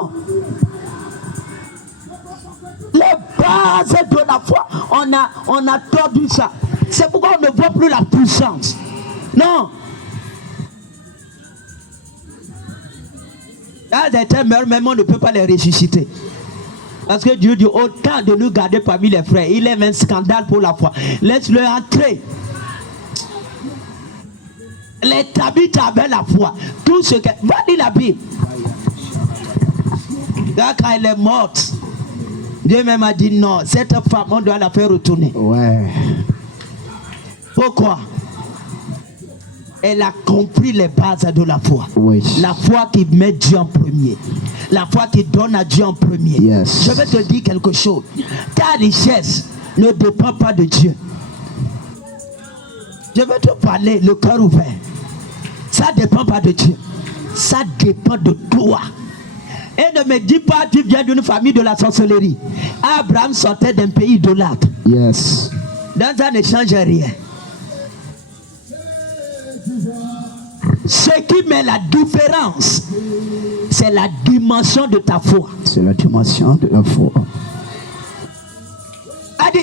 Non. Les bases de la foi, on a tordu ça. C'est pourquoi on ne voit plus la puissance. Non. Là, certains meurent, même on ne peut pas les ressusciter. Parce que Dieu dit autant de nous garder parmi les frères. Il est un scandale pour la foi. Laisse-le entrer. Les tabites avec la foi. Tout ce que. Va lire la Bible. Là, quand elle est morte, Dieu même a dit non, cette femme, on doit la faire retourner. Ouais. Pourquoi? Elle a compris les bases de la foi. Oui. La foi qui met Dieu en premier. La foi qui donne à Dieu en premier. Yes. Je vais te dire quelque chose. Ta richesse ne dépend pas de Dieu. Je vais te parler le cœur ouvert. Ça ne dépend pas de Dieu. Ça dépend de toi. Et ne me dis pas tu viens d'une famille de la sorcellerie. Abraham sortait d'un pays idolâtre. Yes. Dans ça ne change rien. Ce qui met la différence, c'est la dimension de ta foi. C'est la dimension de la foi.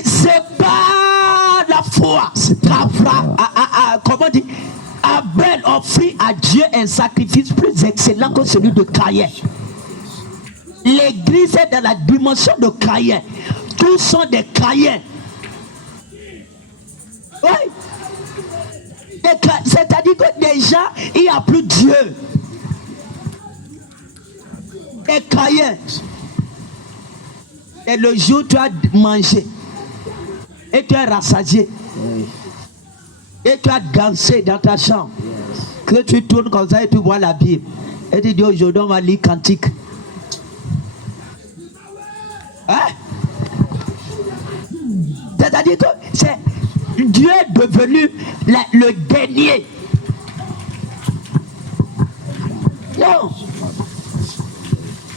C'est pas la foi. C'est pas la foi. Comment dire? Abel offrit à Dieu un sacrifice plus excellent que celui de Caïn. L'église est dans la dimension de Caïn. Tous sont des Caïns. Oui. C'est-à-dire que déjà, il n'y a plus Dieu. Et Caïn. Et le jour où tu as mangé, et tu as rassasié, et tu as dansé dans ta chambre, que tu tournes comme ça et tu vois la Bible, et tu dis aujourd'hui on va lire Cantique. Hein? C'est-à-dire que c'est Dieu est devenu le dernier. Non.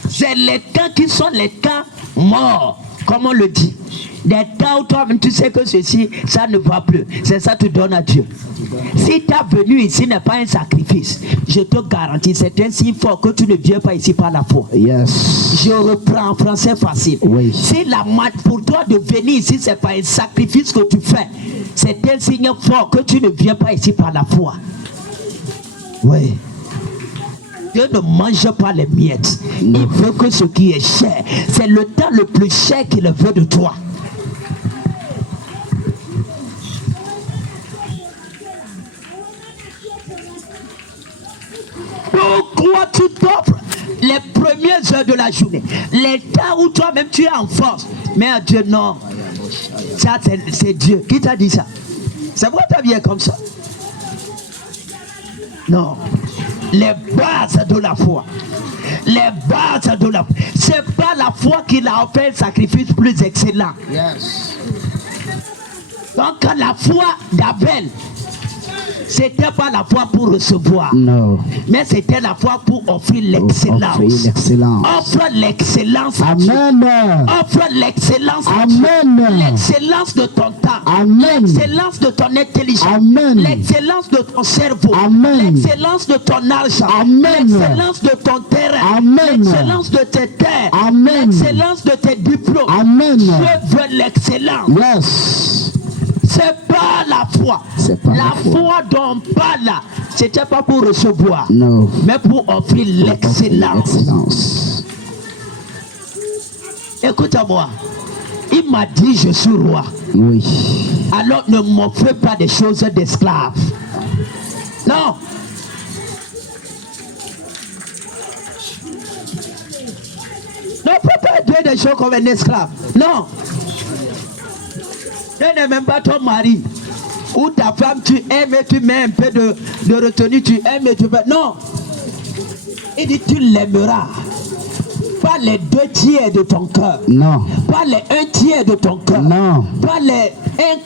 C'est les temps qui sont les temps morts, comme on le dit. Des temps où toi-même tu sais que ceci, ça ne va plus. C'est ça que tu donnes à Dieu. Si ta venue ici n'est pas un sacrifice, je te garantis, c'est un signe fort que tu ne viens pas ici par la foi. Yes. Je reprends en français facile. Oui. Si pour toi de venir ici, c'est pas un sacrifice que tu fais, c'est un signe fort que tu ne viens pas ici par la foi. Oui. Dieu ne mange pas les miettes. Il veut que ce qui est cher, c'est le temps le plus cher qu'il veut de toi. Pourquoi tu t'offres les premières heures de la journée, les temps où toi-même tu es en force, mais à Dieu non. Ça c'est Dieu. Qui t'a dit ça? C'est pourquoi tu as bien comme ça? Non. Les bases de la foi. Les bases de la foi. C'est pas la foi qui l'a offert un sacrifice plus excellent. Yes. Donc la foi d'Abel, c'était pas la foi pour recevoir. Non. Mais c'était la foi pour offrir l'excellence. Offrir l'excellence. Offre l'excellence. Amen. Offre l'excellence. Amen. L'excellence de ton temps. Amen. L'excellence de ton intelligence. Amen. L'excellence de ton cerveau. Amen. L'excellence de ton argent. Amen. L'excellence de ton terrain. Amen. L'excellence de tes terres. Amen. L'excellence de tes diplômes. Amen. Je veux l'excellence. Yes. C'est pas la foi. Pas la foi dont on parle là, c'était pas pour recevoir, non, mais pour offrir l'excellence. Écoute-moi, il m'a dit je suis roi. Oui. Alors ne m'offrez pas des choses d'esclaves. Non. Ne peux pas dire des choses comme un esclave. Non. Tu n'es même pas ton mari. Ou ta femme, tu aimes et tu mets un peu de retenue, tu aimes et tu veux. Non. Il dit tu l'aimeras. Pas les 2 tiers de ton cœur. Non. Pas les 1 tiers de ton cœur. Non. Pas les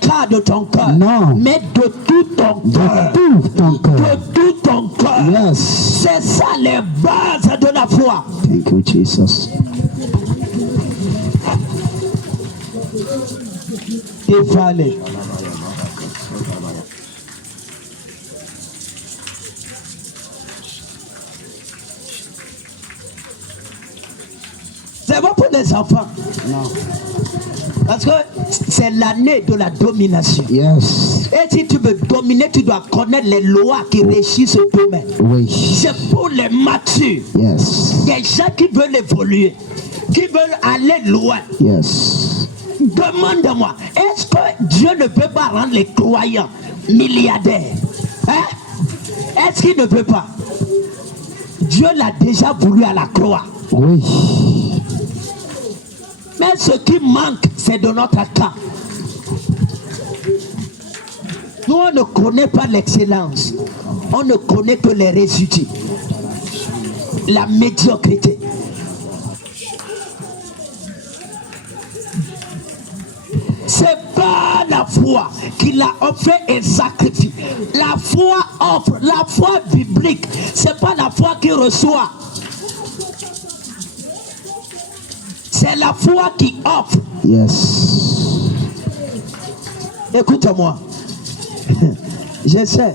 1/4 de ton cœur. Non. Mais de tout ton cœur. De tout ton cœur. De tout ton cœur. Yes. C'est ça les bases de la foi. Thank you, Jesus. Il fallait. C'est bon pour les enfants. Non. Parce que c'est l'année de la domination. Yes. Et si tu veux dominer, tu dois connaître les lois qui régissent ce domaine. Oui. C'est pour les matures. Yes. Des gens qui veulent évoluer, qui veulent aller loin. Yes. Demande-moi, est-ce que Dieu ne peut pas rendre les croyants milliardaires? Hein? Est-ce qu'il ne peut pas? Dieu l'a déjà voulu à la croix. Oui. Mais ce qui manque, c'est de notre temps. Nous, on ne connaît pas l'excellence. On ne connaît que les résidus. La médiocrité. C'est pas la foi qui a offert un sacrifice. La foi offre, la foi biblique. C'est pas la foi qui reçoit. C'est la foi qui offre. Yes. Écoute-moi. Je sais.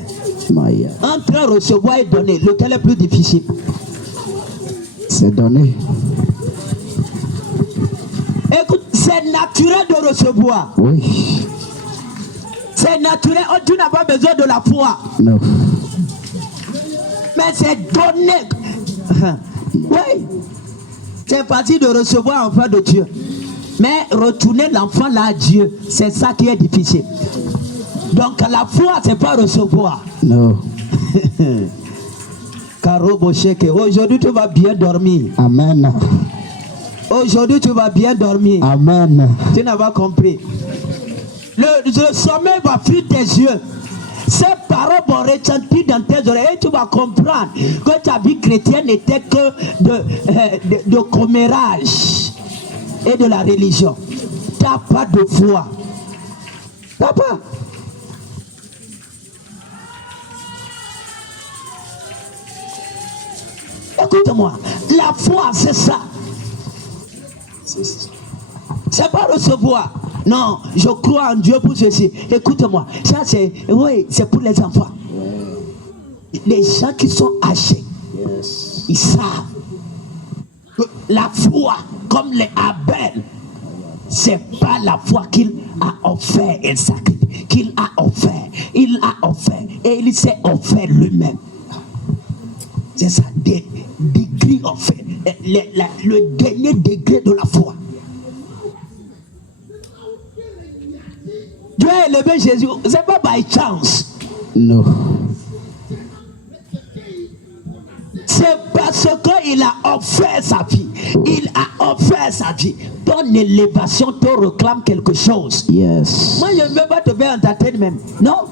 Maya. Entre recevoir et donner, lequel est plus difficile? C'est donné. Écoute, c'est naturel de recevoir. Oui. C'est naturel. Oh, tu n'as pas besoin de la foi. Non. Mais c'est donné. Oui. C'est facile de recevoir l'enfant de Dieu. Mais retourner l'enfant là à Dieu, c'est ça qui est difficile. Donc la foi, c'est pas recevoir. Non. Caro Bocheke, aujourd'hui tu vas bien dormir. Amen. Aujourd'hui tu vas bien dormir. Amen. Tu n'as pas compris. Le sommeil va fuir tes yeux. Ces paroles vont retentir dans tes oreilles et tu vas comprendre que ta vie chrétienne n'était que de commérage et de la religion. Tu n'as pas de foi. Papa. Écoute-moi, la foi c'est ça. C'est pas recevoir. Non, je crois en Dieu pour ceci. Écoute-moi, ça c'est, oui, c'est pour les enfants. Les gens qui sont âgés, ils savent que la foi, comme les Abel, c'est pas la foi qu'il a offert un sacrifice, qu'il a offert. Il a offert et il s'est offert lui-même. C'est ça, des degrés offert, le dernier degré de la foi. Dieu a élevé Jésus, c'est pas by chance. Non. C'est parce qu'il a offert sa vie. Il a offert sa vie. Ton élévation te réclame quelque chose. Yes. Moi, je ne veux pas te faire entertainer même. Non.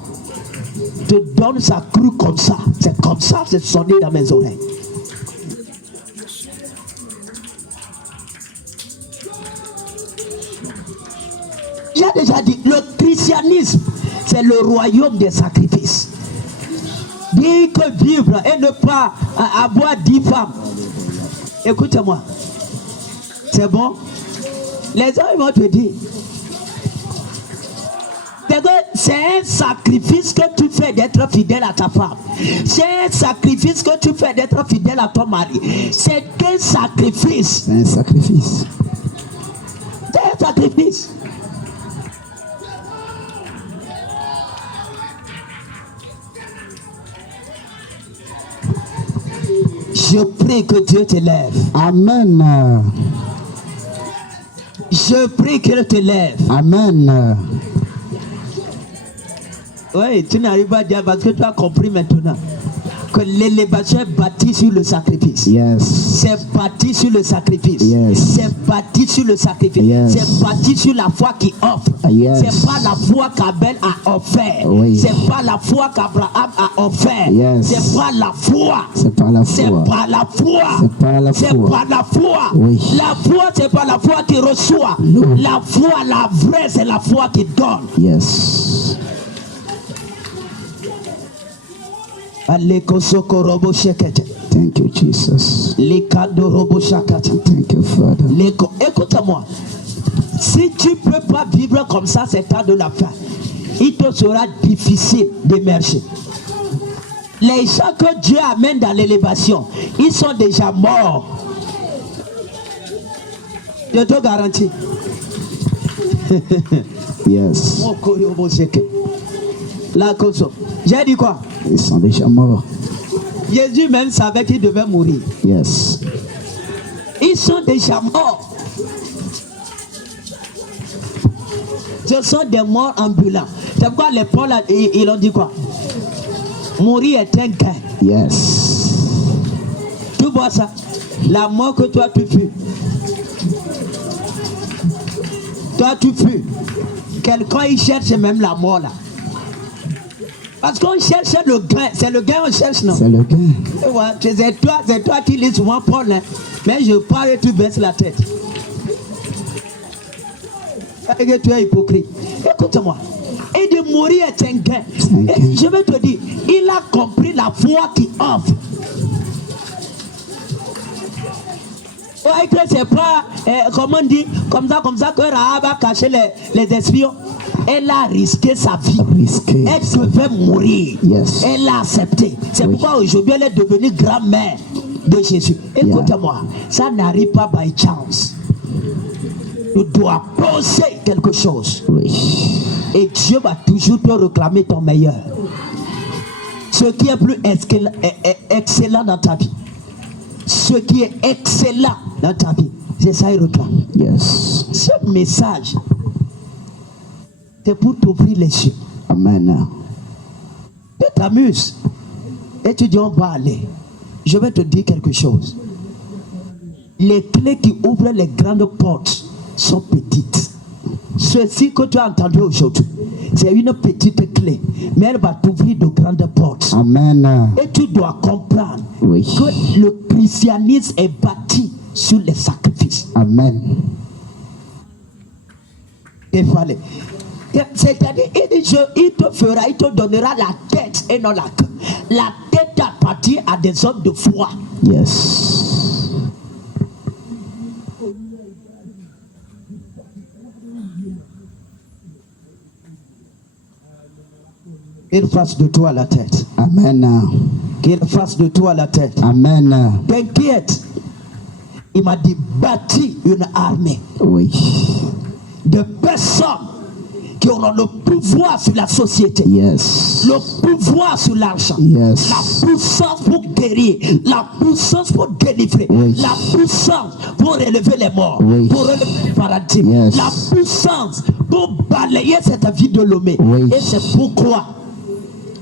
Je te donne ça cru comme ça. C'est comme ça, c'est sonné dans mes oreilles. J'ai déjà dit, le christianisme, c'est le royaume des sacrifices. Dire que vivre et ne pas avoir 10 femmes. Écoute-moi. C'est bon? Les hommes vont te dire. C'est un sacrifice que tu fais d'être fidèle à ta femme. C'est un sacrifice que tu fais d'être fidèle à ton mari. C'est un sacrifice. C'est un sacrifice. C'est un sacrifice. Je prie que Dieu te lève. Amen. Je prie qu'il te lève. Amen. Oui, tu n'arrives pas à dire parce que tu as compris maintenant que l'élévation est bâtie sur le sacrifice. Yes. C'est bâti sur le sacrifice. Yes. C'est bâti sur le sacrifice. Yes. C'est bâti sur la foi qui offre. Yes. C'est pas la foi qu'Abel a offert. Oui. C'est pas la foi qu'Abraham a offert. Yes. C'est pas la foi. C'est pas la C'est foi. pas la foi. C'est pas la C'est foi. pas la foi. Oui. La foi, c'est pas la foi qui reçoit. Non. La foi, la vraie, c'est la foi qui donne. Yes. Thank you, Jesus. Thank you, Father. Écoute-moi. Si tu ne peux pas vivre comme ça, c'est temps de la fin. Il te sera difficile d'émerger. Les gens que Dieu amène dans l'élévation, ils sont déjà morts. Je te garantis. Yes. La cause. J'ai dit quoi? Ils sont déjà morts. Jésus même savait qu'il devait mourir. Yes. Ils sont déjà morts. Ce sont des morts ambulants. C'est pourquoi les Paul, ils ont dit quoi? Mourir est un gain. Yes. Tu vois ça? La mort que toi tu fuis. Toi tu fuis. Quelqu'un il cherche même la mort là. Parce qu'on cherche le gain. C'est le gain qu'on cherche, non? C'est le gain. Ouais, c'est toi qui lis souvent Paul. Hein. Mais je parle et tu baisses la tête. Et que tu es hypocrite. Écoute-moi. Et de mourir est un gain. Et je vais te dire, il a compris la foi qui offre. Ouais, que c'est pas, comment on dit, comme ça que Rahab a caché les espions. Elle a risqué sa vie. Elle devait mourir. Yes. Elle l'a accepté. C'est pourquoi aujourd'hui elle est devenue grand-mère de Jésus. Écoute-moi, ça n'arrive pas by chance. Tu dois poser quelque chose. Oui. Et Dieu va toujours te réclamer ton meilleur. Ce qui est plus excellent dans ta vie. Ce qui est excellent dans ta vie, c'est ça il réclame. Yes. Ce message, c'est pour t'ouvrir les yeux. Amen. Tu t'amuses. Et tu dis on va aller. Je vais te dire quelque chose. Les clés qui ouvrent les grandes portes sont petites. Ceci que tu as entendu aujourd'hui, c'est une petite clé, mais elle va t'ouvrir de grandes portes. Amen. Et tu dois comprendre que le christianisme est bâti sur les sacrifices. Amen. Il fallait. C'est-à-dire, il te fera, il te donnera la tête et non la queue. La tête appartient à des hommes de foi. Yes. Qu'il fasse de toi la tête. Amen. Qu'il fasse de toi la tête. Amen. T'inquiète. Il m'a dit bâti une armée. Oui. De personnes qui auront le pouvoir sur la société. Yes. Le pouvoir sur l'argent. Yes. La puissance pour guérir. La puissance pour délivrer. Oui. La puissance pour relever les morts. Oui. Pour relever les paradigmes. Yes. La puissance pour balayer cette vie de l'homme. Oui. Et c'est pourquoi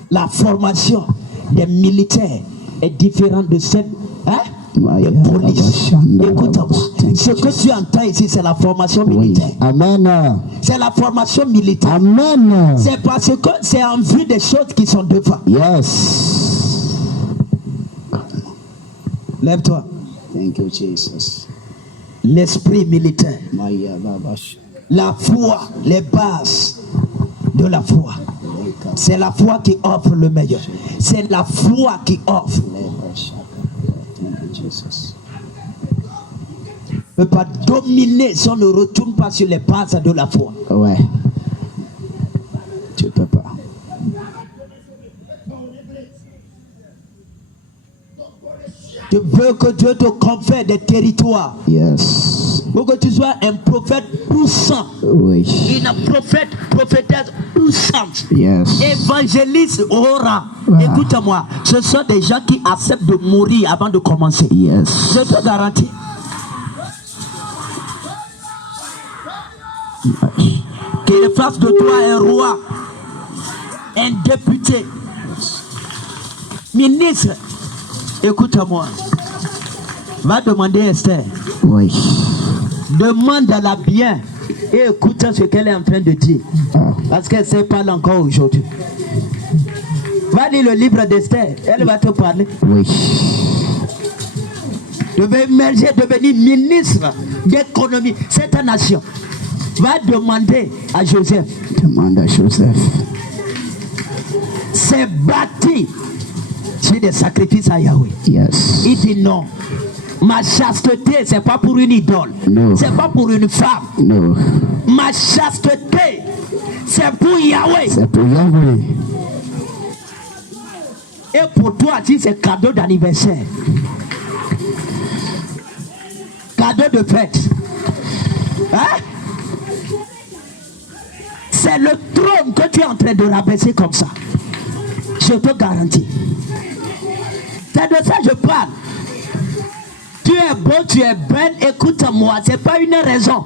la formation des militaires est différente de celle de police. Écoute-moi, ce que tu entends ici, c'est la formation militaire. Amen. C'est la formation militaire. Amen. C'est parce que c'est en vue des choses qui sont devant. Yes. Lève-toi. Thank you, Jesus. L'esprit militaire. La foi, les bases de la foi. C'est la foi qui offre le meilleur. C'est la foi qui offre. Ne peut pas dominer si on ne retourne pas sur les bases de la foi. Ouais. Tu peux pas. Tu veux que Dieu te confère des territoires. Yes. Pour que tu sois un prophète puissant. Oui. Une prophétesse puissante. Yes. Évangéliste aura. Écoute-moi, ce sont des gens qui acceptent de mourir avant de commencer. Yes. Je te garantis. Qu'il fasse de toi un roi, un député, ministre. Écoute-moi. Va demander Esther. Oui. Demande-la bien et écoute ce qu'elle est en train de dire. Parce qu'elle ne sait pas encore aujourd'hui. Va lire le livre d'Esther. Elle va te parler. Oui. Devait émerger, devenir ministre d'économie. Cette nation. Va demander à Joseph. Demande à Joseph. C'est bâti sur des sacrifices à Yahweh. Yes. Il dit non. Ma chasteté, c'est pas pour une idole. No. C'est pas pour une femme. No. Ma chasteté, c'est pour Yahweh. C'est pour Yahweh. Et pour toi, si c'est cadeau d'anniversaire, cadeau de fête, Hein? C'est le trône que tu es en train de rabaisser comme ça. Je te garantis. C'est de ça que je parle. Tu es beau, tu es belle, écoute-moi, c'est pas une raison.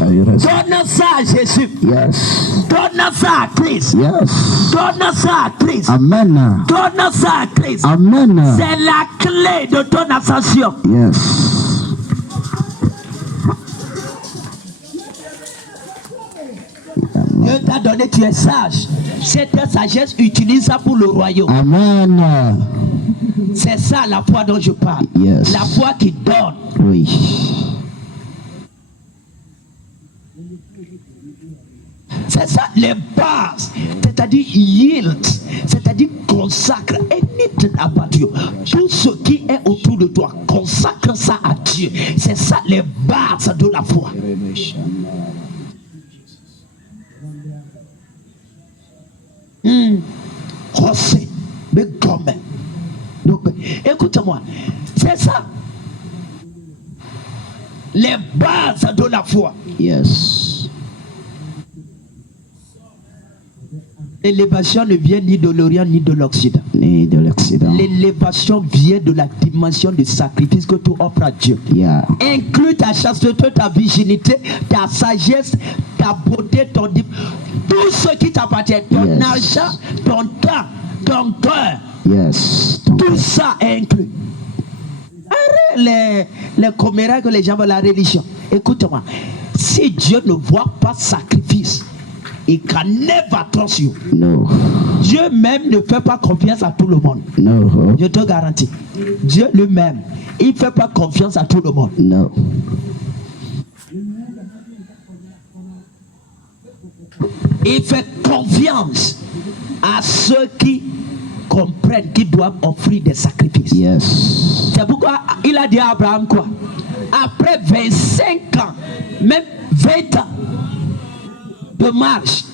Donne ça à Jésus. Yes. Donne ça à Christ. Yes. Donne ça à Christ. Amen. Donne ça à Christ. Amen. C'est la clé de ton ascension. Yes. Dieu t'a donné, tu es sage. Cette sagesse, utilise ça pour le royaume. Amen. C'est ça la foi dont je parle. Yes. La foi qui donne. Oui. C'est ça les bases. C'est-à-dire yield. C'est-à-dire consacre. Anything about you. Tout ce qui est autour de toi, consacre ça à Dieu. C'est ça les bases de la foi. José, mais comme. Donc, écoute-moi, c'est ça. Les bases de la foi. Yes. L'élévation ne vient ni de l'Orient ni de l'Occident. Ni de l'Occident. L'élévation vient de la dimension du sacrifice que tu offres à Dieu. Yeah. Inclus ta chasteté, ta virginité, ta sagesse, ta beauté, ton tout ce qui t'appartient, ton Yes. argent, ton temps, ton cœur. Yes. Tout ça est inclus. Arrête les commérages que les gens veulent la religion. Écoute-moi. Si Dieu ne voit pas sacrifice, il can never trust you. No. Dieu même ne fait pas confiance à tout le monde. No. Je te garantis. Dieu lui-même, il ne fait pas confiance à tout le monde. No. Il fait confiance à ceux qui comprennent qu'ils doivent offrir des sacrifices. Yes. C'est pourquoi il a dit à Abraham quoi? Après 25 ans, même 20 ans de marche,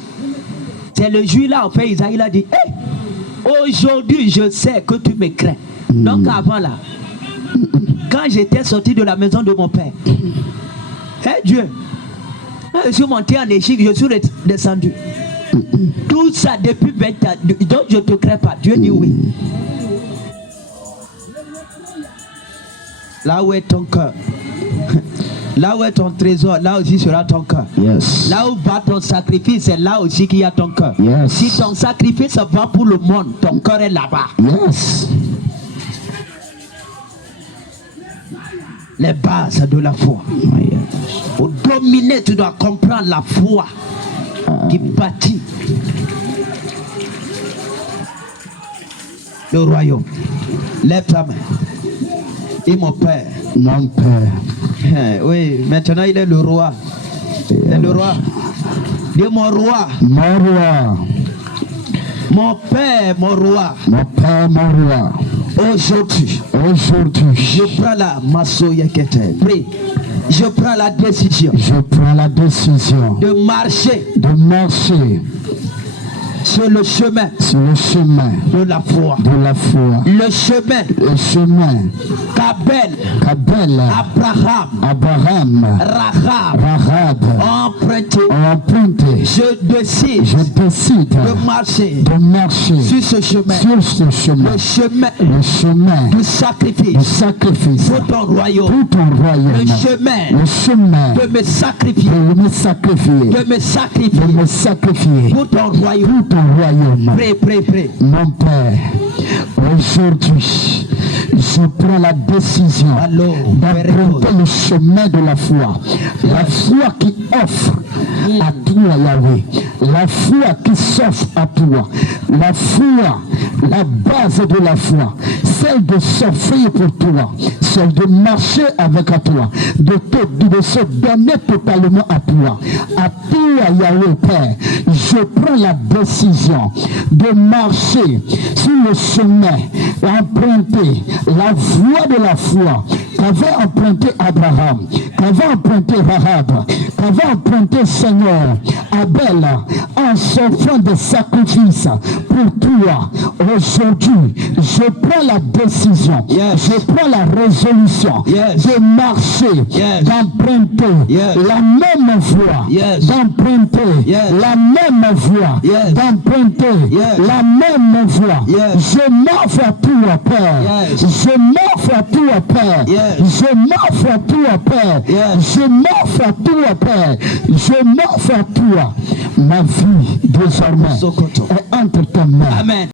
c'est le jour là en fait Isaïe a dit hey, aujourd'hui je sais que tu me crains. Donc avant là, quand j'étais sorti de la maison de mon père, hey Dieu, je suis monté en Égypte, je suis descendu. Tout ça depuis 20 ans, donc je ne te crains pas. Dieu dit oui. Là où est ton cœur, là où est ton trésor, là aussi sera ton cœur. Yes. Là où va ton sacrifice, c'est là aussi qu'il y a ton cœur. Yes. Si ton sacrifice va pour le monde, ton cœur est là-bas. Yes. Les bases de la foi. Pour dominer, tu dois comprendre la foi qui bâtit le royaume. Lève ta main. Et mon père. Mon père. Oui, maintenant il est le roi. C'est le roi. Dis mon roi. Mon roi. Mon père, mon roi. Mon père, mon roi. Aujourd'hui, je prends la massoya qui était. Prie. Je prends la décision. Je prends la décision de marcher. De marcher. Sur le chemin. Sur le chemin. De la foi. De la foi. Le chemin. Le chemin. Qu'Abel. Abraham. Rahab. Emprunté. Je décide. De marcher. Sur ce chemin. Le chemin. Du sacrifice. Pour ton royaume. Le chemin. De me sacrifier. De me sacrifier. Pour ton royaume. Prie. Mon Père, aujourd'hui, je prends la décision d'emprunter le chemin de la foi. La foi qui offre à toi, Yahweh. La foi qui s'offre à toi. La foi, la base de la foi. Celle de s'offrir pour toi. Celle de marcher avec toi. De se donner totalement à toi. À toi, Yahweh, Père. Je prends la décision de marcher sur le chemin, emprunter la voie de la foi qu'avait emprunté Abraham, qu'avait emprunté Rahab, qu'avait emprunté Seigneur Abel en s'offrant des sacrifices pour toi. Aujourd'hui, je prends la décision, je prends la résolution de marcher, d'emprunter la même voie, d'emprunter la même voie, d'emprunter la même voie. Je m'offre à toi, Père. Je m'offre à toi, Père. Je m'offre à toi, Père. Je m'offre à toi, Père. Je m'offre à toi. Ma vie désormais est entre tes mains. Amen.